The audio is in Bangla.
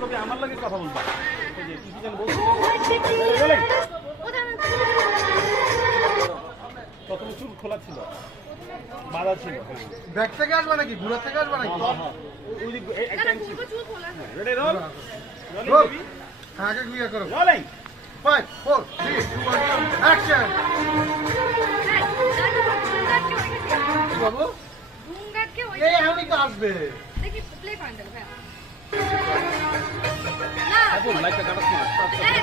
তবে আমার লাগে কথা বলবা এই যে কি যেন বলছো প্রথম চুল খোলা ছিল বাঁধা ছিল ব্যাগ থেকে আসবে নাকি ঘুরা থেকে আসবে নাকি ওই যে একটা চুল খোলা রেডি রোল রোল আগে ক্লিয়ার করো রোলিং 5 4 3 2 1 অ্যাকশন বাবু ঘুমগাটকে ওই এই আমি তো আসবে দেখি প্লে করেন দেবো হ্যাঁ আপু লাইটটা কাটাস না হ্যাঁ